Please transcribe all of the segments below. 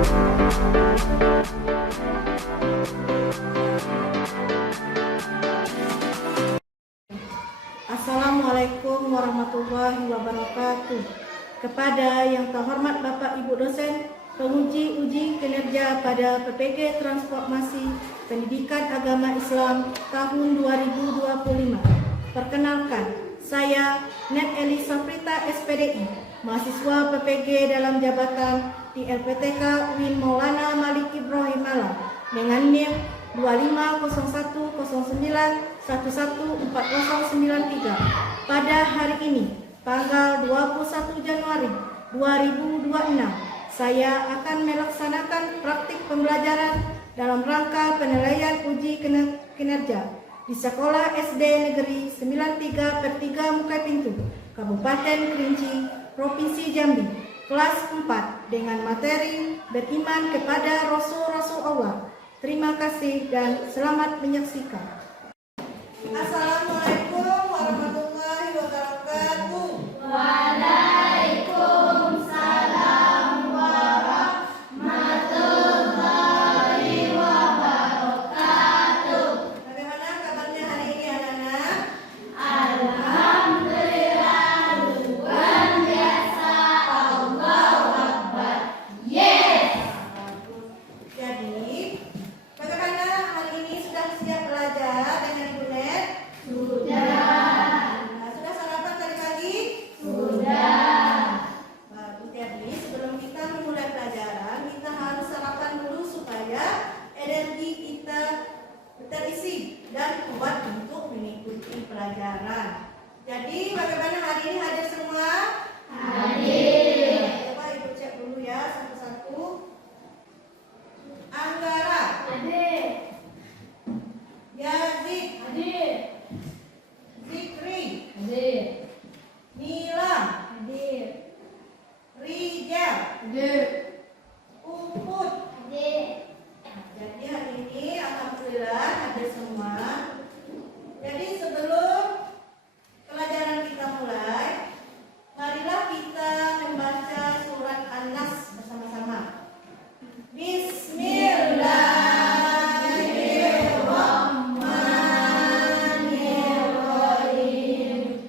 Assalamualaikum warahmatullahi wabarakatuh. Kepada yang terhormat Bapak Ibu dosen, penguji uji kinerja pada PPG Transformasi Pendidikan Agama Islam tahun 2025. Perkenalkan, saya Net Eli Safrita SPDI, mahasiswa PPG dalam jabatan di LPTK UIN Maulana Malik Ibrahim Malang dengan NIM 2509114093 pada hari ini, tanggal 21 Januari 2026, saya akan melaksanakan praktik pembelajaran dalam rangka penilaian uji kinerja di Sekolah SD Negeri 93/3 Mukai Pintu, Kabupaten Kerinci, Provinsi Jambi, kelas 4 dengan materi beriman kepada Rasul-Rasul Allah. Terima kasih dan selamat menyaksikan. Assalamualaikum warahmatullahi wabarakatuh. Waalaikumsalam warahmatullahi wabarakatuh. Bagaimana kabarnya hari ini anak-anak? Alhamdulillah, luar biasa. Allahu Akbar. Yes. Jadi, bagaimana hari ini sudah siap belajar dengan Ibu Net? Sudah. Nah, sudah sarapan tadi pagi? Sudah. Bagus. Jadi, sebelum kita memulai pelajaran, kita harus sarapan dulu supaya energi kita terisi dan kuat untuk mengikuti pelajaran. Jadi, bagaimana hari ini hadir semua? Hadir. Coba Ibu cek dulu ya satu-satu. Anggara, Hadir. Yazid, Hadir. Zikri, Hadir. Nilam, Hadir. Rijal, Hadir. Puput. Hadir. Jadi hari ini alhamdulillah hadir semua. Jadi sebelum pelajaran kita mulai, marilah kita membaca surat An-Nas bersama-sama. Bismillahirrahmanirrahim.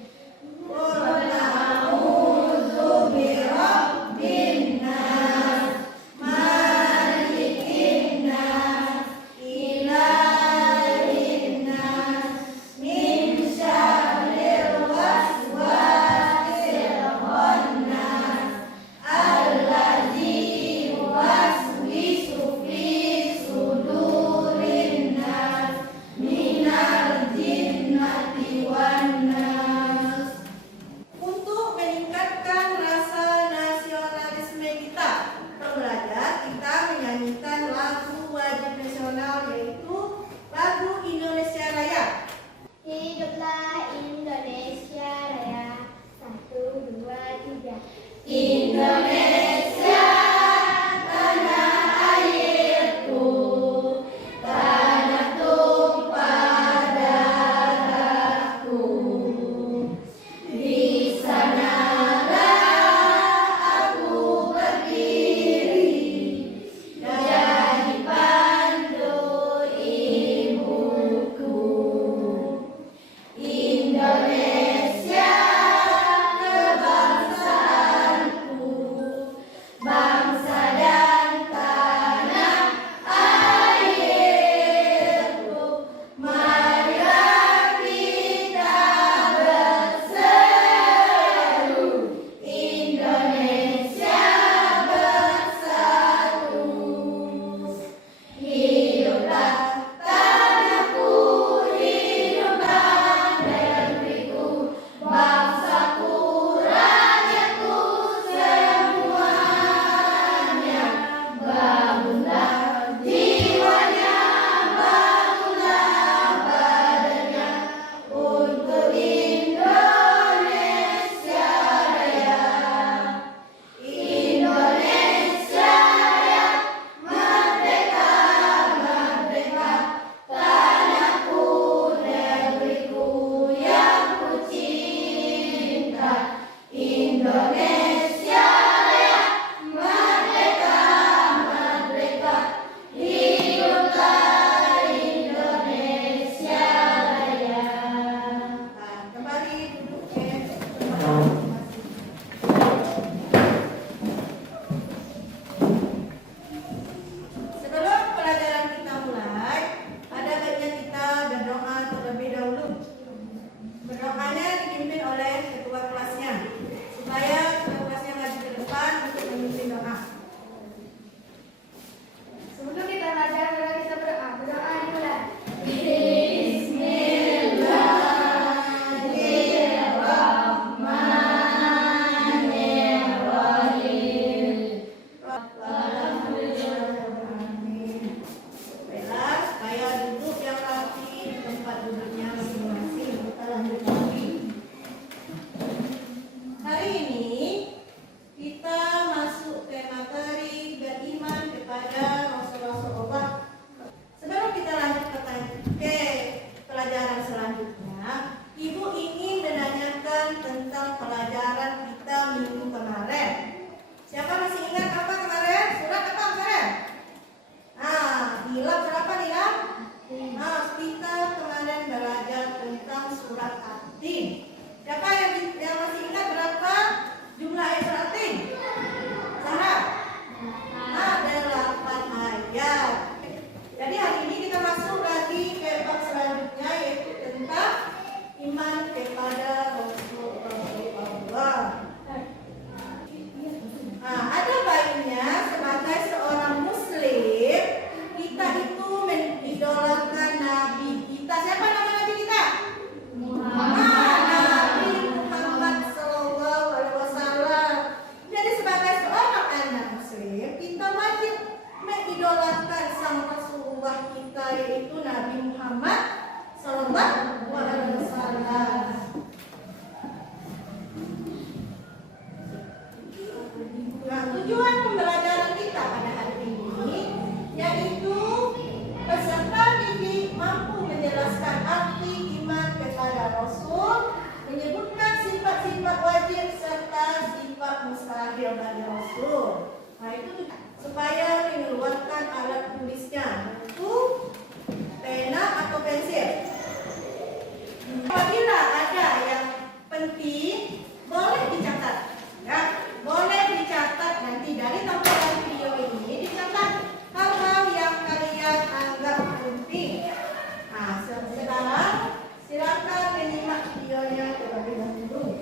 Qul a'udzu birabbin nas, malikin nas, ilahin nas, min syarril waswasil khannas, allazi yuwaswisu fi sudurin nas, minal jinnati wan nas. Untuk meningkatkan rasa nasionalisme kita, berbelajar kita menyanyikan lagu wajib nasional, yaitu lagu Indonesia Raya. Hiduplah Indonesia Raya. 1, 2, 3. Indonesia, tanah airku, tanah tumpah darahku. Di sanalah aku berdiri, jadi pandu ibuku. Indonesia, kebangsaanku, minggu kemarin. Siapa masih ingat apa kemarin? Surat apa kemarin? Hilal berapa nih ya? Kita kemarin belajar tentang surat At-Tin. Siapa yang masih ingat berapa jumlah ayat surat At-Tin? Sarah? Ada 8 ayat. Jadi hari ini kita masuk lagi ke bab selanjutnya, yaitu tentang iman kepada Rasulullah. Ada baiknya sebagai seorang muslim kita itu mengidolakan Nabi kita. Siapa nama Nabi kita? Nabi Muhammad Sallallahu Alaihi Wasallam. Jadi sebagai seorang anak muslim kita wajib mengidolakan sang Rasulullah kita, yaitu Nabi Muhammad Sallallahu Alaihi Wasallam. Tujuan pembelajaran kita pada hari ini yaitu peserta didik mampu menjelaskan arti iman kepada Rasul, menyebutkan sifat-sifat wajib serta sifat mustahil bagi Rasul. Itu supaya mengeluarkan alat tulisnya, buku, pena atau pensil. Apabila ada yang penting, boleh dicatat. Ya, boleh dicatat nanti dari tampilan video ini, dicatat hal-hal yang kalian anggap penting. Sekarang silakan menyimak videonya terlebih dahulu.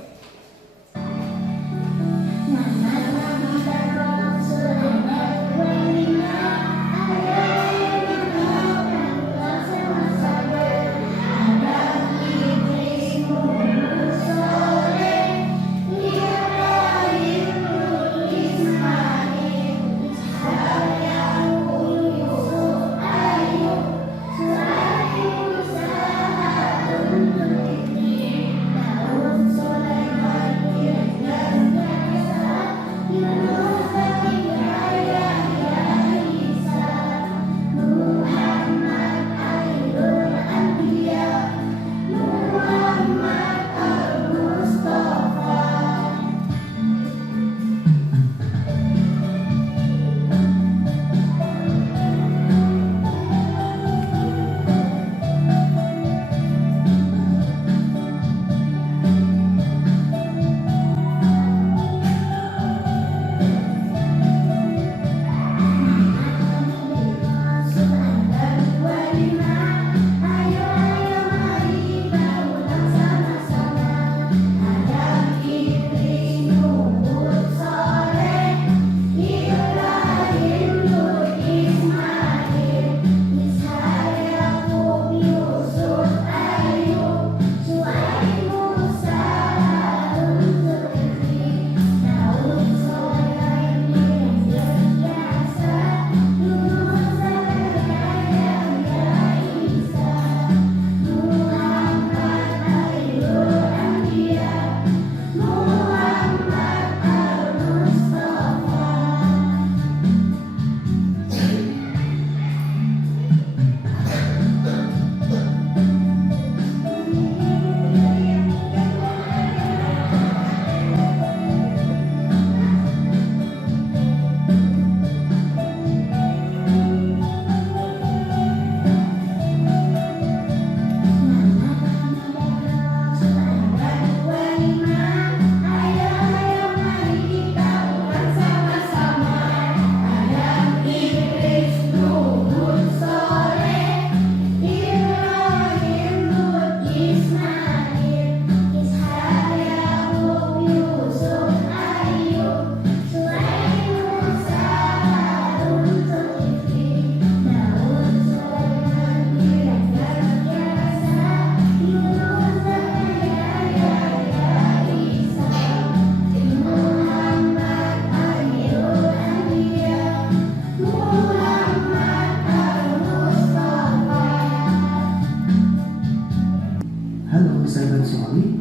Sahabat Solih,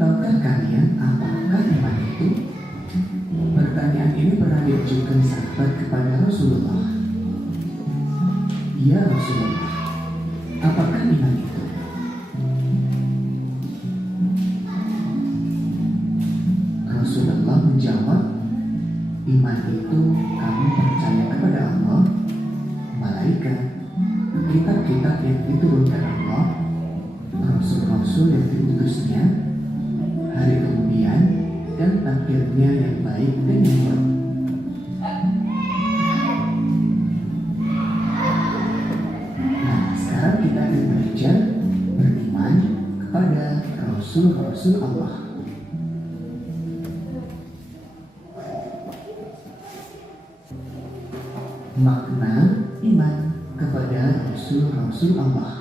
tahukah kalian apakah iman itu? Pertanyaan ini pernah diajukan sahabat kepada Rasulullah. Ya Rasulullah, apakah iman itu? Rasulullah menjawab, iman itu kamu percaya kepada Allah, malaikat, kitab-kitab yang diturunkan Allah, rasul-rasul yang diutusnya, hari kemudian, dan takdirnya yang baik dan yang buruk. Nah, sekarang kita akan belajar beriman kepada rasul-rasul Allah. Makna iman kepada rasul-rasul Allah.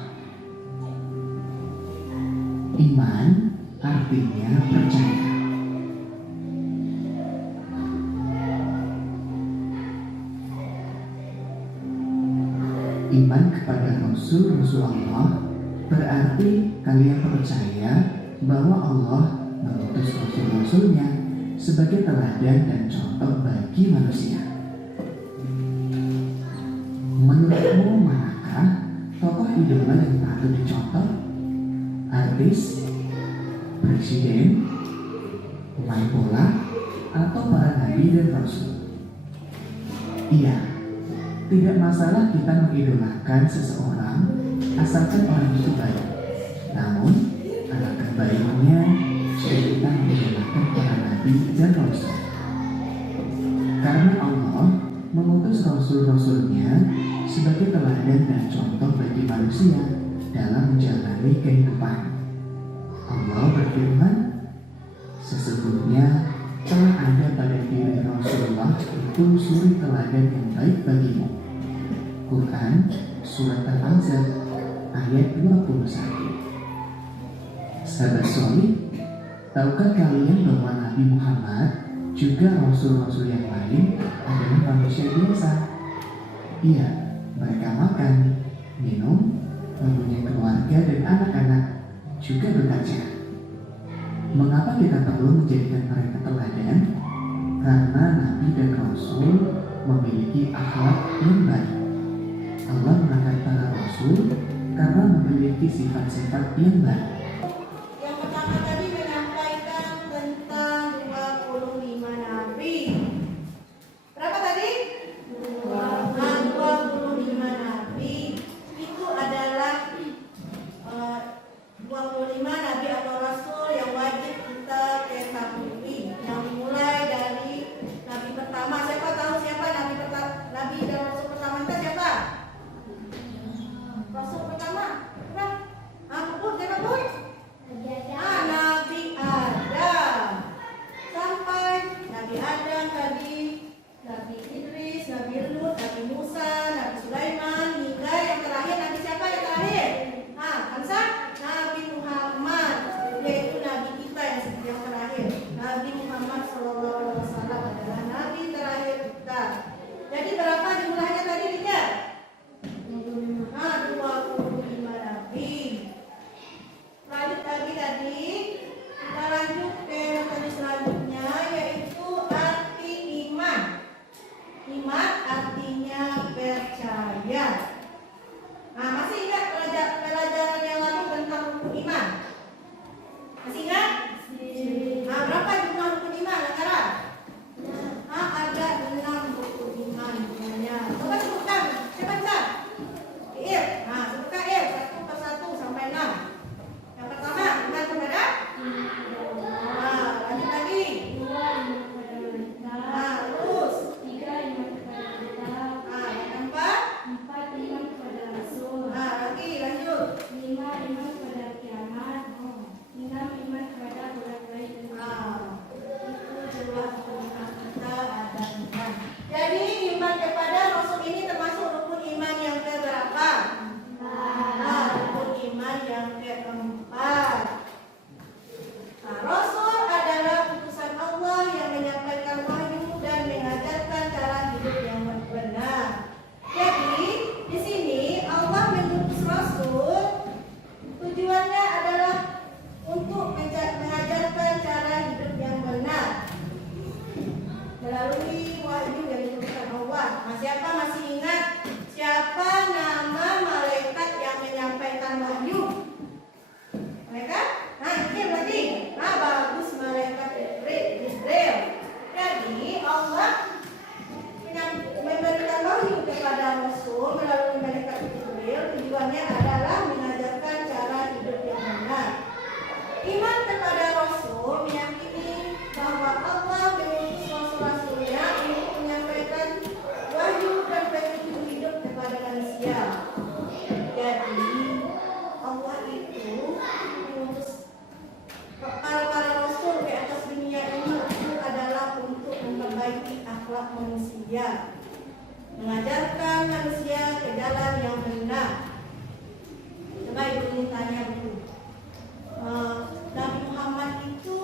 Iman artinya percaya. Iman kepada rasul-rasul Allah berarti kalian percaya bahwa Allah mengutus rasul-rasulnya sebagai teladan dan contoh bagi manusia. Menurutmu manakah tokoh idola yang patut dicontoh? Artis, presiden, pemain bola, atau para nabi dan rasul? Iya, tidak masalah kita mengidolakan seseorang asalkan orang itu baik. Namun, alangkah baiknya jika kita mengidolakan para nabi dan rasul. Karena Allah mengutus rasul-rasulnya sebagai teladan dan contoh bagi manusia dalam menjalani kehidupan. Allah berfirman, sesungguhnya telah ada pada diri Rasulullah itu suri teladan yang baik bagimu. Quran Surat Al-Ahzab ayat 21. Sahabat solih, tahukah kalian bahwa Nabi Muhammad juga rasul-rasul yang lain adalah manusia biasa? Iya, mereka makan, minum, mempunyai keluarga dan anak-anak, juga bekerja. Mengapa kita perlu menjadikan mereka teladan? Karena Nabi dan Rasul memiliki akhlak yang baik. Allah mengangkat para Rasul karena memiliki sifat-sifat yang baik. Yang pertama tadi menyampaikan tentang 25 nabi. Berapa tadi? 25 nabi. Itu adalah 25 nabi atau rasul yang wajib kita ketahui. Yang mulai dari nabi pertama. Siapa tahu siapa nabi pertama? Nabi dan rasul pertama kita siapa? Rasul pertama. Siapa? Siapa Bu? Nabi Adam. Sampai Nabi Adam tadi, Nabi Idris, Nabi Lut, Nabi Musa, Nabi Sulaiman, hingga yang terakhir Nabi siapa yang terakhir? Hamsa? Nabi Muhammad, yaitu Nabi kita yang terakhir. Nabi Muhammad SAW adalah Nabi terakhir kita. Jadi berapa jumlahnya tadi Dika? 25 Nabi. Lanjut lagi tadi, kita lanjut ke tadi selanjutnya, yaitu arti iman. Iman artinya percaya. Masih ingat pelajaran yang lalu tentang rukun iman? Masih ingat? Berapa jumlah rukun iman sekarang? Ada 6 rukun iman jumlahnya. Coba sebutkan, siapa bisa? Sebutkan 1 persatu sampai 6. Yang pertama, iman kepada lanjut lagi. Terus yang keempat, lagi lanjut. Jadi iman kepada Rasul ini termasuk rukun iman yang keberapa? Rukun iman yang keempat. Rasul adalah utusan Allah yang menyampaikan wahyu dan mengajarkan cara hidup yang benar. Jadi di sini Allah mengutus Rasul, tujuannya adalah untuk mengajarkan cara hidup yang benar melalui wahyu yang diturunkan Allah. Siapa masih ingat siapa nama malaikat yang menyampaikan wahyu? Malaikat? Ini berarti bagus, malaikat Jibril. akhlak manusia, mengajarkan manusia ke jalan yang benar. Coba ibu tanya dulu, Nabi Muhammad itu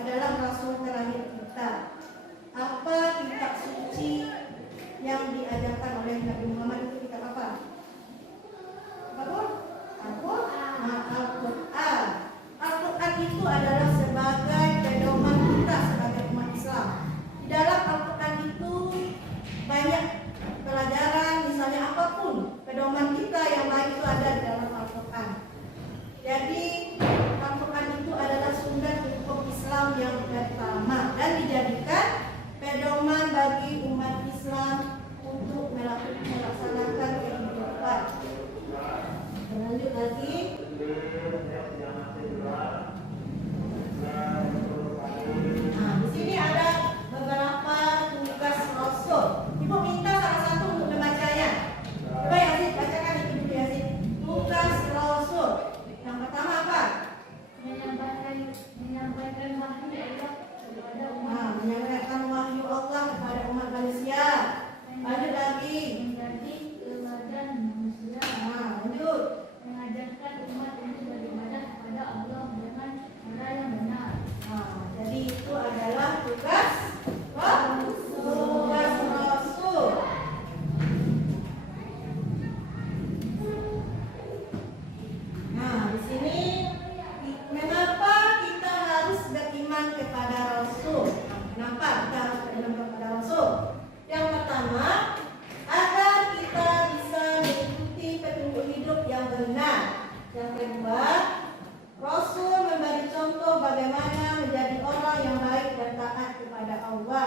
adalah rasul terakhir kita. Apa kitab suci yang diajarkan oleh Nabi Muhammad itu kitab apa? Al-Quran. Al-Quran itu adalah sebagai pedoman kita sebagai umat Islam. Di dalam Al-Quran itu banyak pelajaran, misalnya apapun pedoman kita yang baik itu ada di dalam Al-Quran. Jadi Al-Quran itu adalah sumber hukum Islam yang pertama dan dijadikan pedoman bagi umat Islam untuk melaksanakan kehidupan. Lanjut lagi. Nah, di sini ada beberapa tugas Rasul. Ibu minta salah satu untuk membacanya. Coba Yazid, bacakan itu dulu Yazid. Tugas Rasul. Yang pertama apa? Menyampaikan wahyu Allah kepada umat. Nah, menyampaikan wahyu Allah kepada umat manusia. Lanjut lagi. Menjadi teladan manusia. Nah, lanjut. Mengajarkan umat untuk beribadah kepada Allah dengan cara yang benar. Nah, jadi itu adalah tugas Rasul. Nah, di sini mengapa kita harus beriman kepada Rasul? Kenapa kita harus beriman kepada Rasul? Yang pertama, agar kita bisa mengikuti petunjuk hidup yang benar. Yang kedua, Rasul memberi contoh bagaimana menjadi orang yang baik dan taat kepada Allah.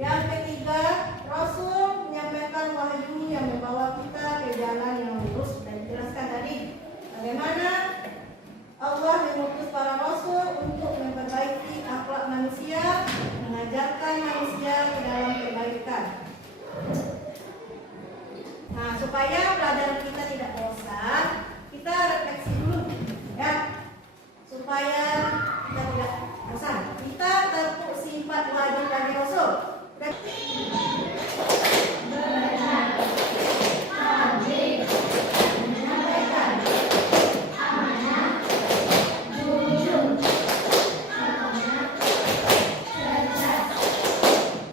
Yang ketiga, Rasul menyampaikan wahyu yang membawa kita ke jalan yang lurus. Sudah dijelaskan tadi bagaimana Allah mengutus para Rasul untuk memperbaiki akhlak manusia, mengajarkan manusia ke dalam kebaikan. Nah, supaya pelajaran kita tidak bosan, kita refleksi dulu, ya, supaya kita tidak bosan. Kita tepuk sifat wajib bagi Rasul.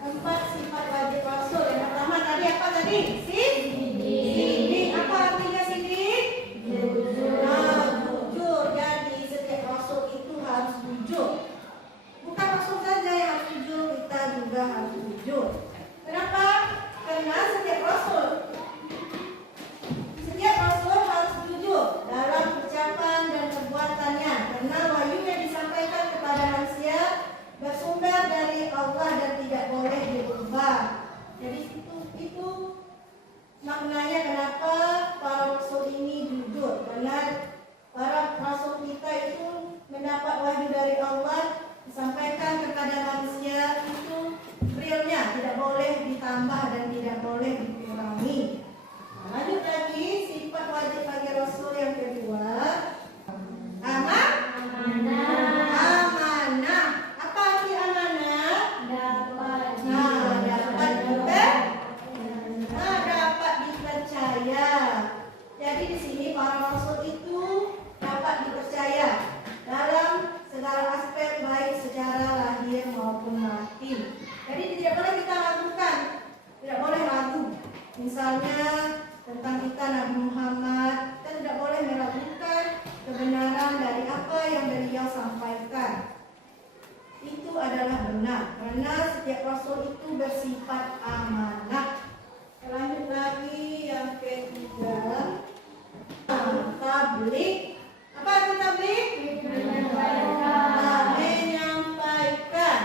Empat sifat wajib Rasul. Yang pertama tadi apa tadi? Sidik. Apa artinya sidik? Jujur. Jadi setiap Rasul itu harus jujur. Bukan Rasul saja yang harus jujur, kita juga harus jujur. Kenapa? Karena setiap Rasul harus jujur dalam ucapan dan perbuatannya. Karena wahyu yang disampaikan kepada manusia bersumber dari Allah dan tidak boleh dirubah. Jadi itu maknanya kenapa para Rasul ini jujur. Karena para Rasul kita itu mendapat wahyu dari Allah disampaikan kepada manusia itu realnya, tidak boleh ditambah dan tidak boleh dikurangi. Nah, lanjut lagi, sifat wajib bagi Rasul yang kedua, amanah. Apa arti amanah? Dapat dipercaya. Jadi di sini para Rasul itu dapat dipercaya dalam segala aspek, baik secara lahir maupun mati. Jadi tidak boleh kita ragukan, tidak boleh ragu. Misalnya tentang kita Nabi Muhammad, kita tidak boleh meragukan kebenaran dari apa yang beliau sampaikan. Itu adalah benar, karena setiap Rasul itu bersifat amanah. Lanjut lagi yang ketiga, tabligh. Apa itu tabligh? Menyampaikan.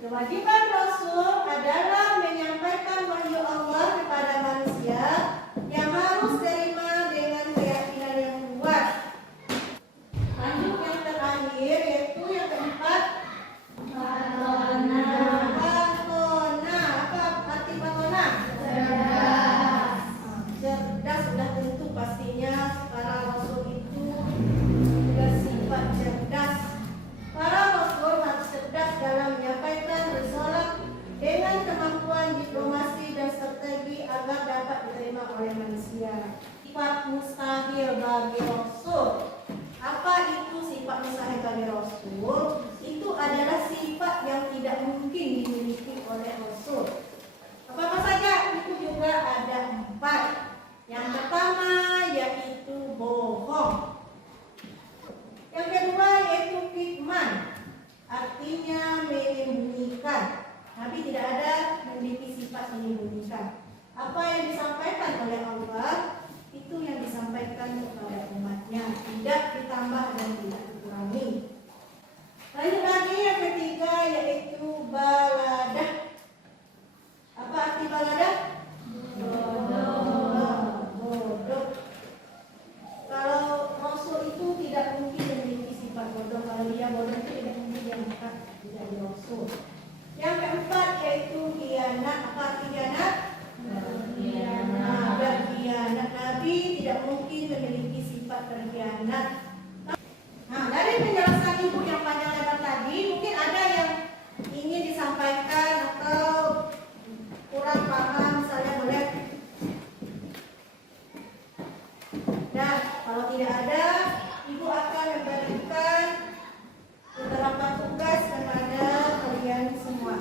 Kewajiban Rasul adalah menyampaikan wahyu Allah kepada manusia yang harus terima dengan keyakinan yang kuat. Lanjut yang terakhir, yaitu yang keempat, patona. Apa arti patona? Cerdas sudah tentu pastinya para Rasul itu bersifat cerdas. Para Rasul harus cerdas dalam menyampaikan risalah oleh manusia. Sifat mustahil bagi Rasul. Apa itu sifat mustahil bagi Rasul? Itu adalah sifat yang tidak mungkin dimiliki oleh Rasul. Apa saja? Itu juga ada 4. Yang pertama yaitu bohong. Yang kedua yaitu kitman, artinya menyembunyikan. Nabi tidak ada memiliki sifat menyembunyikan. Apa yang disampaikan oleh Allah itu yang disampaikan kepada umatnya, tidak ditambah dan tidak dikurangi. Lanjut lagi yang ketiga yaitu baladah. Apa arti baladah? Bodoh. Kalau Rasul itu tidak mungkin memiliki sifat bodoh. Kalau dia bodoh itu tidak mungkin dia bukan jadi Rasul. Yang keempat yaitu khianat. Apa arti khianat? Berkhianat. Nabi tidak mungkin memiliki sifat berkhianat. Nah, dari penjelasan ibu yang panjang lebar tadi, mungkin ada yang ingin disampaikan atau kurang paham, misalnya boleh. Nah, kalau tidak ada, ibu akan memberikan beberapa tugas kepada kalian semua.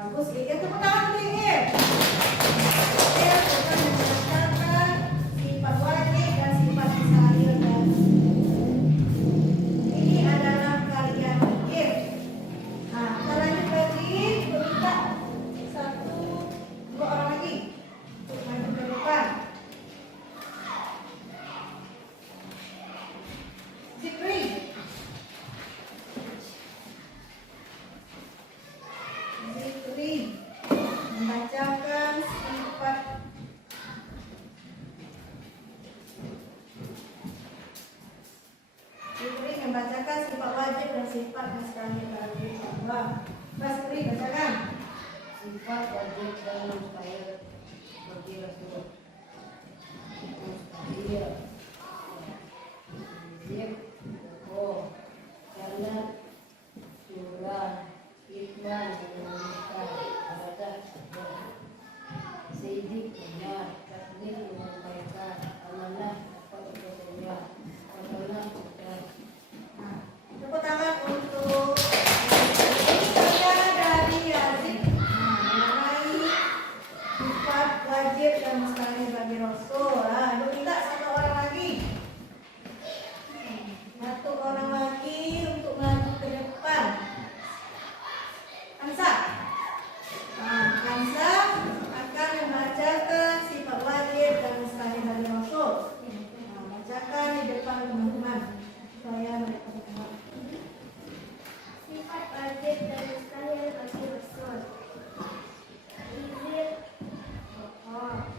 Bagus, Lia. Tepuk tangan untuk Lia. Lia akan membacakan sifat wajib dan sifat mustahil tadi. Ini adalah karya Lia. Nah, caranya tadi berita dua orang lagi untuk maju ke depan. Zikri. Zikri membacakan sifat wajib dan sifat mustahil tadi. Mas Zikri bacakan. Sifat wajib dan mustahil bagi Rasul. Mustahil wajib karena curang, hikmah menunjukkan pada sidik benar, takdir menyampaikan amanah dapat bekerja, amanah benar. Tepuk tangan untuk karya dari Yazid mengenai sifat wajib dan mustahil bagi Rasul. Nah, minta satu orang lagi untuk maju ke depan. Kansa. Nah, Kansa akan membacakan sifat wajib dan mustahil bagi Rasul. Nah, bacakan di depan teman-teman supaya mereka dengar. Sifat wajib dan mustahil bagi Rasul. Izin pokok.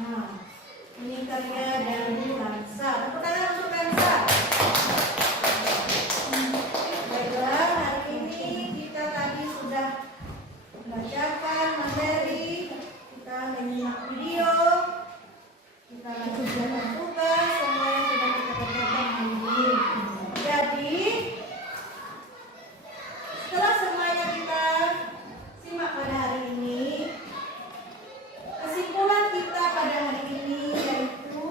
Nah, ini karya dari Kansa. Tepuk tangan untuk Kansa. Baiklah, hari ini kita tadi sudah membacakan materi, kita menyimak video, kita lakukan tugas, semua yang sudah kita kerjakan hari ini. Jadi, setelah semuanya kita simak pada hari ini, kesimpulan kita pada hari ini yaitu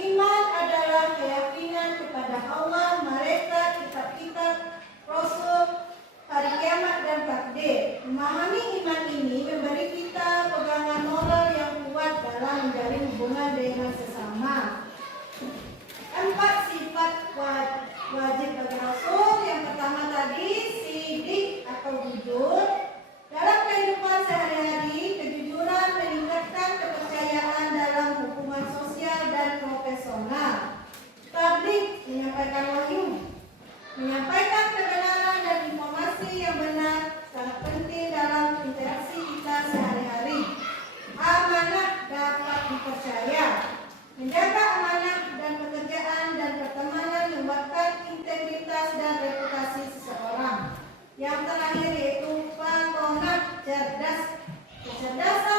iman adalah keyakinan kepada Allah, malaikat, kitab-kitab, Rasul, hari kiamat dan takdir. Memahami iman ini memberi kita pegangan moral yang kuat dalam menjalin hubungan dengan sesama. 4 sifat wajib bagi Rasul. Yang pertama tadi sidik atau jujur. Dalam kehidupan sehari-hari, kejujuran meningkatkan kepercayaan dalam hubungan sosial dan profesional. Tabligh, menyampaikan wahyu, menyampaikan kebenaran dan informasi yang benar sangat penting dalam interaksi kita sehari-hari. Amanah dapat dipercaya. Menjaga amanah dan pekerjaan dan pertemanan menguatkan integritas dan reputasi seseorang. Yang terakhir yaitu patonah cerdas. Kecerdasan